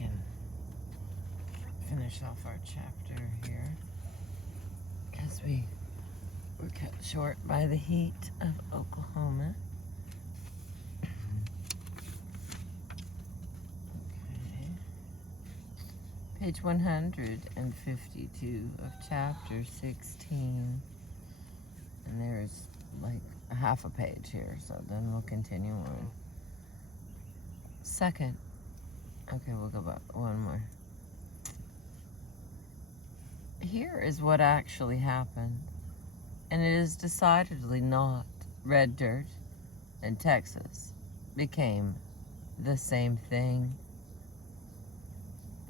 can finish off our chapter here as we were cut short by the heat of Oklahoma. Okay. Page 152 of chapter 16. And there's like a half a page here, so then we'll continue on. Second. Okay, we'll go back one more. Here is what actually happened, and it is decidedly not red dirt and Texas became the same thing.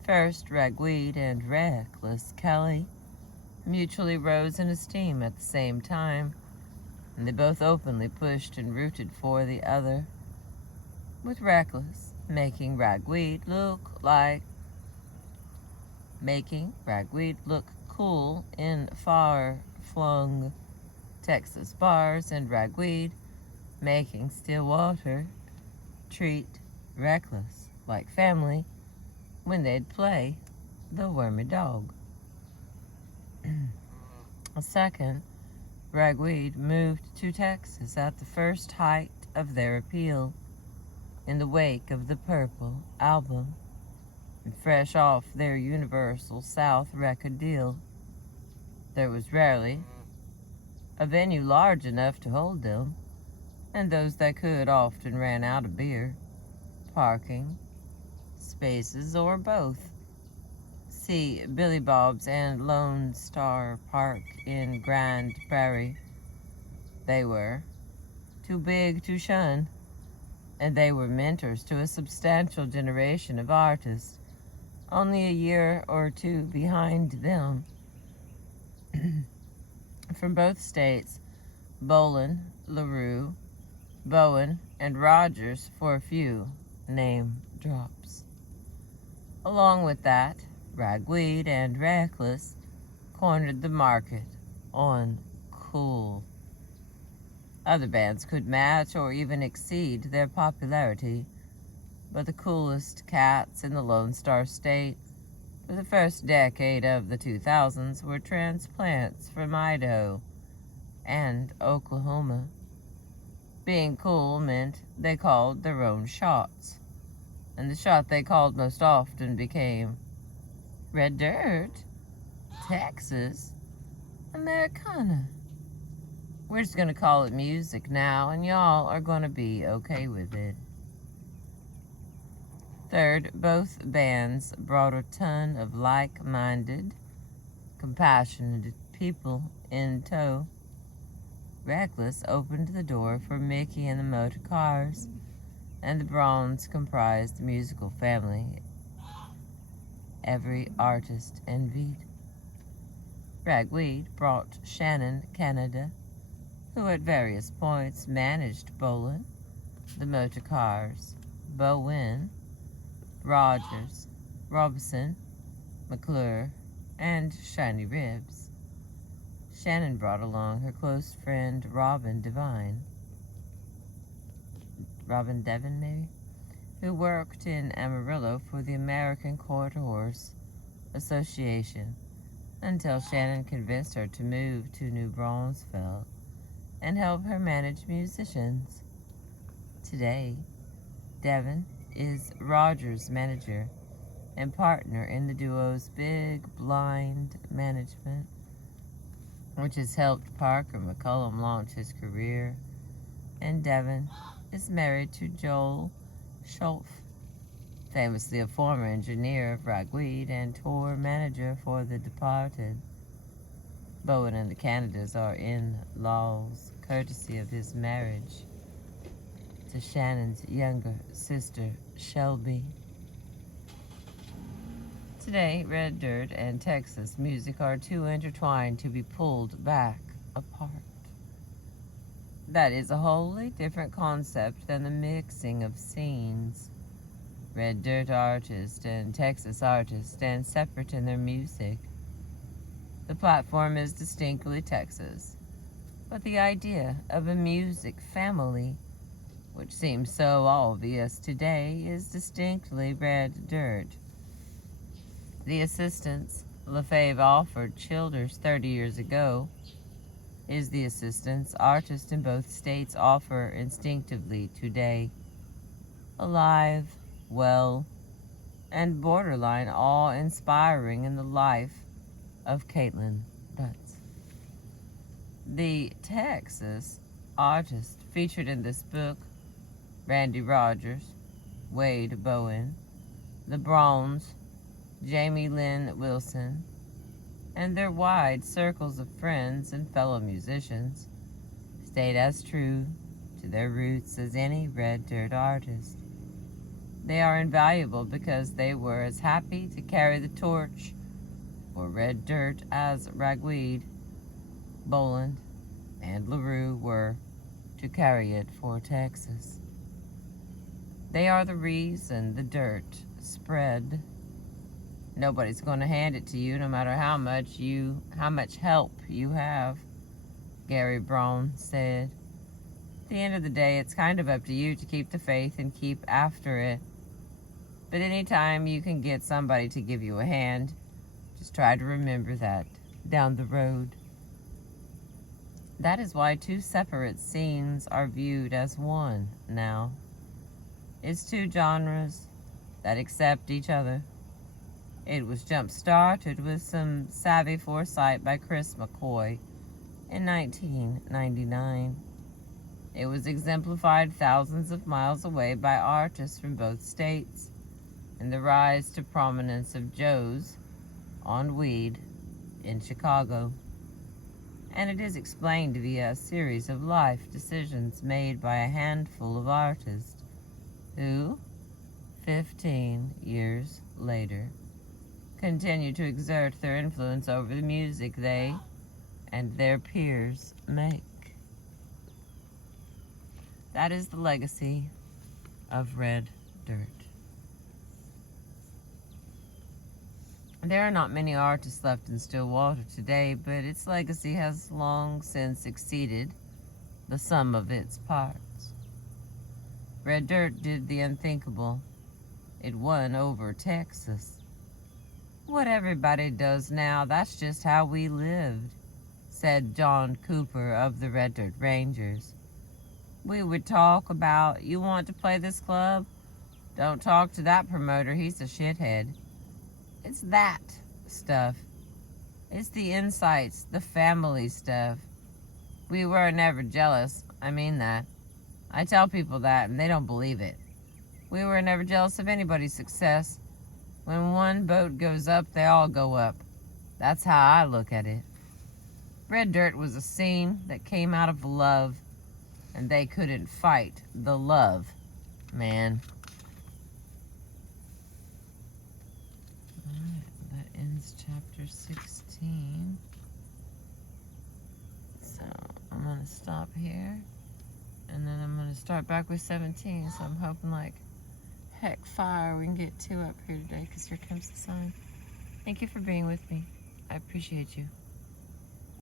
First, Ragweed and Reckless Kelly mutually rose in esteem at the same time, and they both openly pushed and rooted for the other, with Reckless making Ragweed look cool in far-flung Texas bars, and Ragweed making Stillwater treat Reckless like family when they'd play the wormy dog. Second, Ragweed moved to Texas at the first height of their appeal, in the wake of the Purple album, and fresh off their Universal South record deal. There was rarely a venue large enough to hold them, and those that could often ran out of beer, parking, spaces, or both. See Billy Bob's and Lone Star Park in Grand Prairie. They were too big to shun, and they were mentors to a substantial generation of artists, only a year or two behind them. From both states, Bolin, LaRue, Bowen, and Rogers for a few name drops. Along with that, Ragweed and Reckless cornered the market on cool. Other bands could match or even exceed their popularity, but the coolest cats in the Lone Star State for the first decade of the 2000s were transplants from Idaho and Oklahoma. Being cool meant they called their own shots, and the shot they called most often became Red Dirt, Texas, Americana. We're just gonna call it music now, and y'all are gonna be okay with it. Third, both bands brought a ton of like-minded, compassionate people in tow. Reckless opened the door for Mickey and the Motor Cars, and the Browns comprised the musical family every artist envied. Ragweed brought Shannon Canada, who at various points managed Bolin, the Motor Cars, Bowen, Rogers, Robinson, McClure, and Shiny Ribs. Shannon brought along her close friend Robin Devine, who worked in Amarillo for the American Quarter Horse Association until Shannon convinced her to move to New Braunfels and help her manage musicians. Today, Devin is Rogers' manager and partner in the duo's Big Blind management, which has helped Parker McCullum launch his career, and Devin is married to Joel Schultz, famously a former engineer of Ragweed and tour manager for The Departed. Bowen and the Canadas are in-laws, courtesy of his marriage to Shannon's younger sister, Shelby. Today, Red Dirt and Texas music are too intertwined to be pulled back apart. That is a wholly different concept than the mixing of scenes. Red Dirt artists and Texas artists stand separate in their music. The platform is distinctly Texas, but the idea of a music family, which seems so obvious today, is distinctly Red Dirt. The assistance Lefebvre offered Childers 30 years ago is the assistance artists in both states offer instinctively today. Alive, well, and borderline awe-inspiring in the life of Caitlin Butts. The Texas artists featured in this book, Randy Rogers, Wade Bowen, the Browns, Jamie Lynn Wilson, and their wide circles of friends and fellow musicians, stayed as true to their roots as any red dirt artist. They are invaluable because they were as happy to carry the torch for red dirt as Ragweed, Boland, and LaRue were to carry it for Texas. They are the reason the dirt spread. Nobody's going to hand it to you, no matter how much help you have, Gary Braun said. At the end of the day, it's kind of up to you to keep the faith and keep after it. But anytime you can get somebody to give you a hand, just try to remember that down the road. That is why two separate scenes are viewed as one now. It's two genres that accept each other. It was jump-started with some savvy foresight by Chris McCoy in 1999. It was exemplified thousands of miles away by artists from both states in the rise to prominence of Joe's on Weed in Chicago. And it is explained via a series of life decisions made by a handful of artists who, 15 years later, continue to exert their influence over the music they and their peers make. That is the legacy of Red Dirt. There are not many artists left in Stillwater today, but its legacy has long since exceeded the sum of its parts. Red Dirt did the unthinkable. It won over Texas. What everybody does now, that's just how we lived, said John Cooper of the Red Dirt Rangers. We would talk about, you want to play this club? Don't talk to that promoter, he's a shithead. It's that stuff. It's the insights, the family stuff. We were never jealous, I mean that. I tell people that and they don't believe it. We were never jealous of anybody's success. When one boat goes up, they all go up. That's how I look at it. Red Dirt was a scene that came out of love, and they couldn't fight the love, man. Alright, that ends chapter 16. So I'm going to stop here, and then I'm going to start back with 17, so I'm hoping like heck fire we can get 2 up here today, because here comes the sun. Thank you for being with me. I appreciate you.